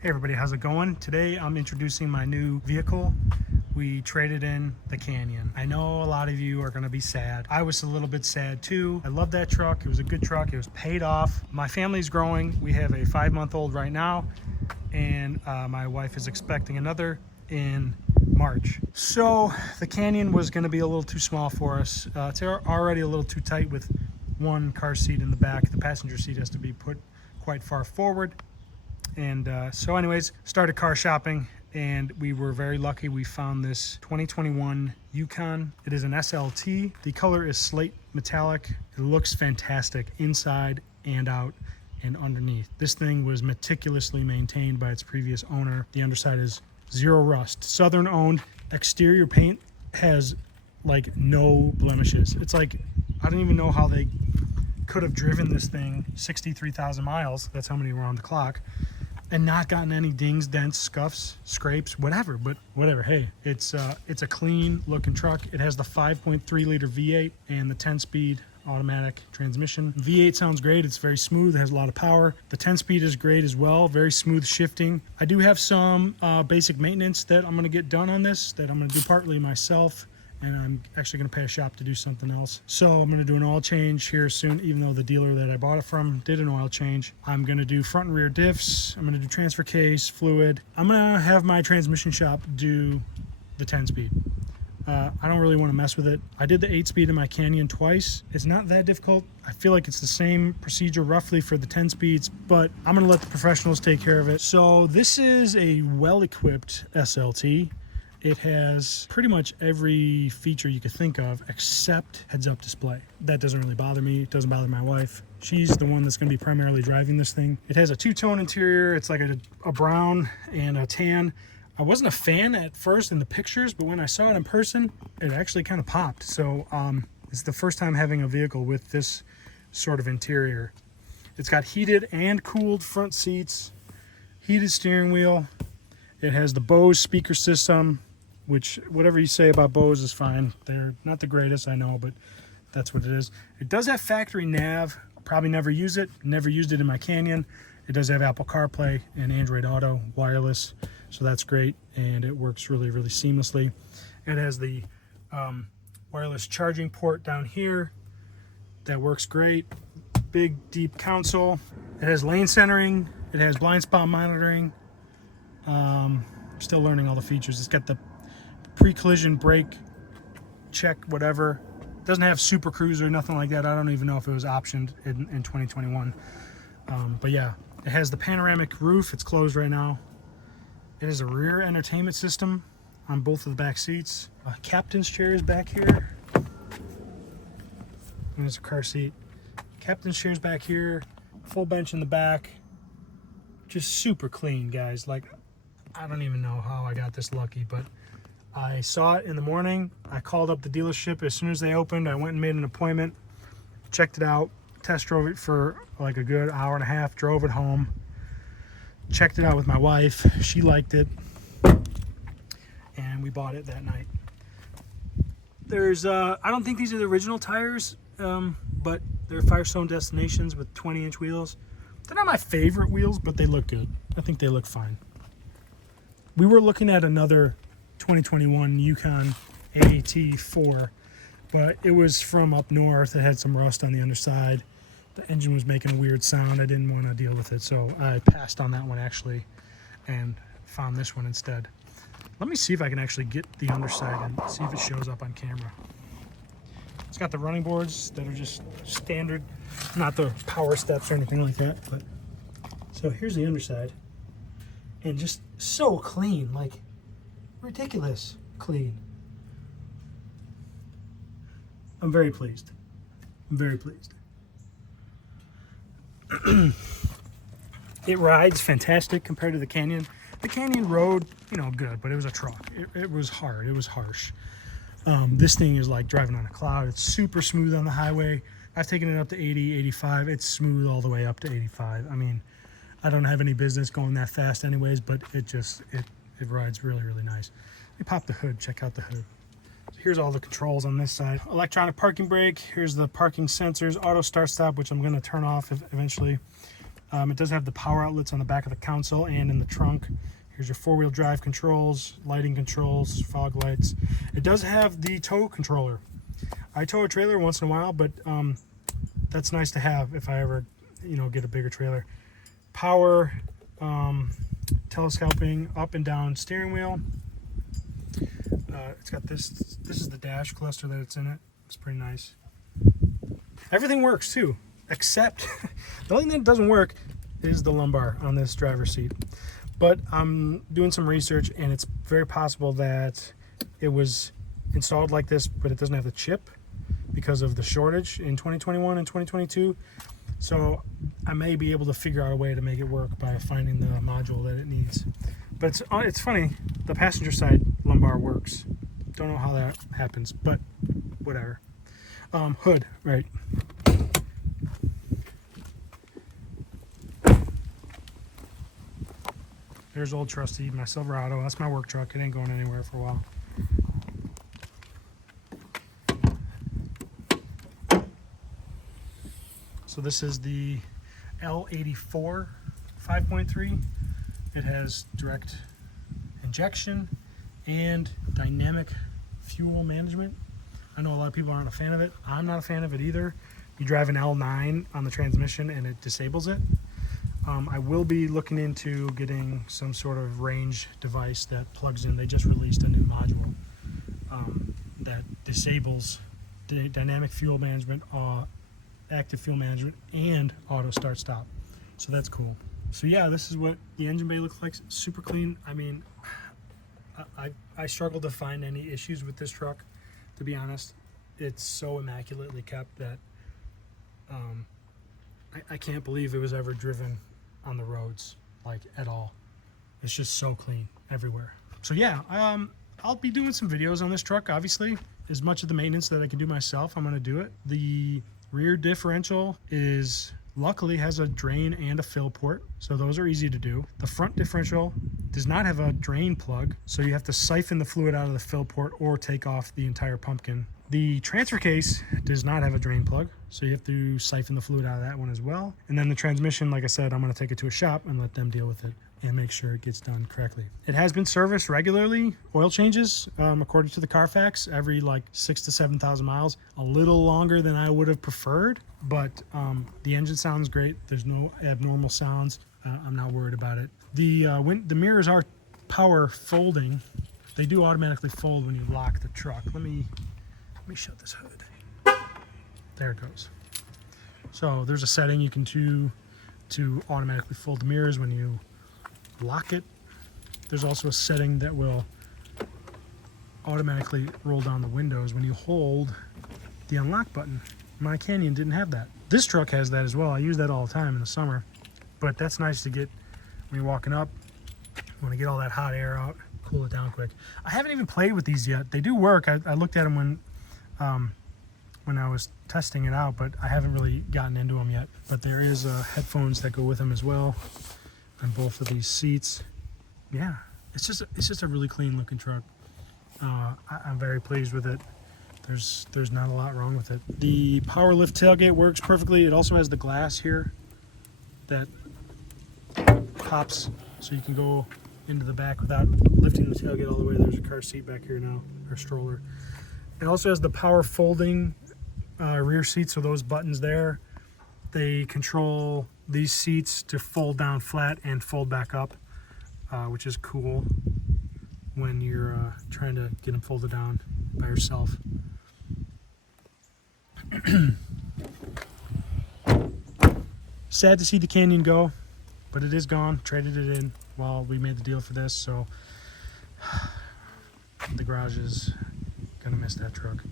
Hey everybody, how's it going? Today I'm introducing my new vehicle. We traded in the Canyon. I know a lot of you are gonna be sad. I was a little bit sad too. I love that truck. It was a good truck. It was paid off. My family's growing. We have a 5-month-old right now, and my wife is expecting another in March. So the Canyon was gonna be a little too small for us. It's already a little too tight with one car seat in the back. The passenger seat has to be put quite far forward. And so anyways, started car shopping, and we were very lucky. We found this 2021 Yukon. It is an SLT. The color is slate metallic. It looks fantastic inside and out and underneath. This thing was meticulously maintained by its previous owner. The underside is zero rust. Southern owned. Exterior paint has like no blemishes. It's like, I don't even know how they could have driven this thing 63,000 miles. That's how many were on the clock. And not gotten any dings, dents, scuffs, scrapes, whatever. But whatever, hey, it's a clean looking truck. It has the 5.3 liter V8 and the 10-speed automatic transmission. V8 sounds great. It's very smooth. It has a lot of power. The 10-speed is great as well. Very smooth shifting. I do have some basic maintenance that I'm gonna get done on this, that I'm gonna do partly myself, and I'm actually gonna pay a shop to do something else. So I'm gonna do an oil change here soon, even though the dealer that I bought it from did an oil change. I'm gonna do front and rear diffs. I'm gonna do transfer case, fluid. I'm gonna have my transmission shop do the 10-speed. I don't really wanna mess with it. I did the 8-speed in my Canyon twice. It's not that difficult. I feel like it's the same procedure roughly for the 10 speeds, but I'm gonna let the professionals take care of it. So this is a well-equipped SLT. It has pretty much every feature you could think of except heads-up display. That doesn't really bother me. It doesn't bother my wife. She's the one that's going to be primarily driving this thing. It has a two-tone interior. It's like a brown and a tan. I wasn't a fan at first in the pictures, but when I saw it in person, it actually kind of popped. So it's the first time having a vehicle with this sort of interior. It's got heated and cooled front seats, heated steering wheel. It has the Bose speaker system, which whatever you say about Bose is fine. They're not the greatest, I know, but that's what it is. It does have factory nav. I'll probably never use it. Never used it in my Canyon. It does have Apple CarPlay and Android Auto wireless, so that's great, and it works really, really seamlessly. It has the wireless charging port down here. That works great. Big, deep console. It has lane centering. It has blind spot monitoring. Still learning all the features. It's got the pre-collision brake check, whatever. Doesn't have super cruise or nothing like that. I don't even know if it was optioned in 2021. But yeah, it has the panoramic roof. It's closed right now. It has a rear entertainment system on both of the back seats. Captain's chair is back here. And there's a car seat. Captain's chair is back here. Full bench in the back. Just super clean, guys. Like, I don't even know how I got this lucky, but I saw it in the morning. I called up the dealership as soon as they opened. I went and made an appointment, checked it out, test drove it for like a good hour and a half, drove it home, checked it out with my wife. She liked it, and we bought it that night. There's, I don't think these are the original tires, but they're Firestone Destinations with 20-inch wheels. They're not my favorite wheels, but they look good. I think they look fine. We were looking at another 2021 Yukon AT4, but it was from up north. It had some rust on the underside. The engine was making a weird sound. I didn't want to deal with it, so I passed on that one actually and found this one instead. Let me see if I can actually get the underside and see if it shows up on camera. It's got the running boards that are just standard, not the power steps or anything like that. But so here's the underside, and just so clean, like ridiculous clean. I'm very pleased. I'm very pleased. It rides fantastic compared to the Canyon. The Canyon rode, you know, good, but it was a truck. It was hard. It was harsh. This thing is like driving on a cloud. It's super smooth on the highway. I've taken it up to 80, 85. It's smooth all the way up to 85. I mean, I don't have any business going that fast anyways, but it rides really, really nice. Let me pop the hood, check out the hood. So here's all the controls on this side. Electronic parking brake. Here's the parking sensors, auto start stop, which I'm gonna turn off eventually. It does have the power outlets on the back of the console and in the trunk. Here's your four-wheel drive controls, lighting controls, fog lights. It does have the tow controller. I tow a trailer once in a while, but that's nice to have if I ever, get a bigger trailer. Power, telescoping up and down steering wheel. It's got this is the dash cluster that it's in it. It's pretty nice. Everything works too, except the only thing that doesn't work is the lumbar on this driver's seat. But I'm doing some research, and it's very possible that it was installed like this, but it doesn't have the chip because of the shortage in 2021 and 2022. So I may be able to figure out a way to make it work by finding the module that it needs. But it's funny, the passenger side lumbar works. Don't know how that happens, but whatever. Hood, right. There's old trusty, my Silverado. That's my work truck. It ain't going anywhere for a while. So this is the L84 5.3. It has direct injection and dynamic fuel management. I know a lot of people aren't a fan of it. I'm not a fan of it either. You drive an L9 on the transmission and it disables it. I will be looking into getting some sort of range device that plugs in. They just released a new module that disables dynamic fuel management, active fuel management, and auto start stop. So that's cool. So yeah, this is what the engine bay looks like. Super clean. I mean, I struggled to find any issues with this truck, to be honest. It's so immaculately kept that I can't believe it was ever driven on the roads, like, at all. It's just so clean everywhere. So yeah, I'll be doing some videos on this truck. Obviously, as much of the maintenance that I can do myself, I'm going to do it. The rear differential luckily has a drain and a fill port, so those are easy to do. The front differential does not have a drain plug, so you have to siphon the fluid out of the fill port or take off the entire pumpkin. The transfer case does not have a drain plug, so you have to siphon the fluid out of that one as well. And then the transmission, like I said, I'm going to take it to a shop and let them deal with it and make sure it gets done correctly. It has been serviced regularly. Oil changes, according to the Carfax, every like 6,000 to 7,000 miles. A little longer than I would have preferred, but the engine sounds great. There's no abnormal sounds. I'm not worried about it. The mirrors are power folding. They do automatically fold when you lock the truck. Let me shut this hood. There it goes. So there's a setting you can do to automatically fold the mirrors when you lock it. There's also a setting that will automatically roll down the windows when you hold the unlock button. My Canyon didn't have that. This truck has that as well. I use that all the time in the summer, but that's nice to get when you're walking up. You want to get all that hot air out, cool it down quick. I haven't even played with these yet. They do work. I looked at them when I was testing it out, but I haven't really gotten into them yet. But there is headphones that go with them as well on both of these seats. Yeah, it's just a really clean looking truck. I'm very pleased with it. There's not a lot wrong with it. The power lift tailgate works perfectly. It also has the glass here that pops, so you can go into the back without lifting the tailgate all the way. There's a car seat back here now, or stroller. It also has the power folding rear seat, so those buttons there, they control these seats to fold down flat and fold back up, which is cool when you're trying to get them folded down by yourself. Sad to see the Canyon go, but it is gone. Traded it in while we made the deal for this, so the garage is gonna miss that truck.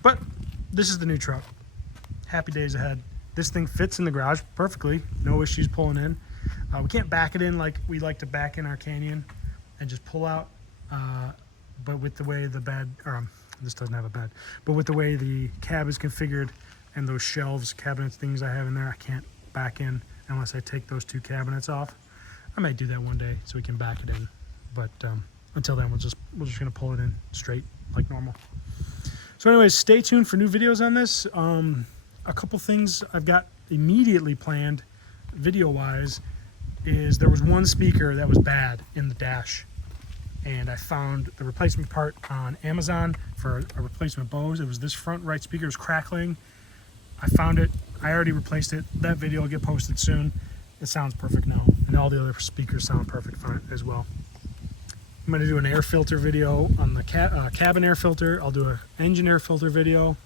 But this is the new truck. Happy days ahead. This thing fits in the garage perfectly, no issues pulling in. We can't back it in like we like to back in our Canyon and just pull out, but with the way the bed, this doesn't have a bed, but with the way the cab is configured and those shelves, cabinets, things I have in there, I can't back in unless I take those 2 cabinets off. I might do that one day so we can back it in, but until then we're just gonna pull it in straight like normal. So anyways, stay tuned for new videos on this. A couple things I've got immediately planned video wise is there was one speaker that was bad in the dash, and I found the replacement part on Amazon for a replacement Bose. It was this front right speaker was crackling. I found it, I already replaced it. That video will get posted soon. It sounds perfect now, and all the other speakers sound perfect fine as well. I'm going to do an air filter video on the cabin air filter. I'll do an engine air filter video.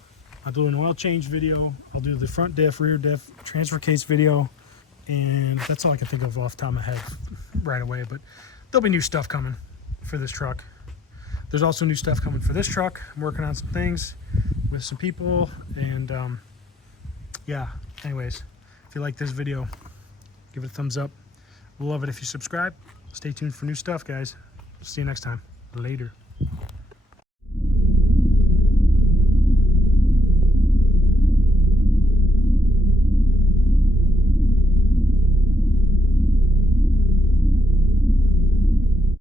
I'll do an oil change video. I'll do the front diff, rear diff, transfer case video, and that's all I can think of off the top of my head right away. But there'll be new stuff coming for this truck. There's also new stuff coming for this truck. I'm working on some things with some people, and yeah, anyways, if you like this video, give it a thumbs up. We'll love it if you subscribe. Stay tuned for new stuff, guys. See you next time. Later.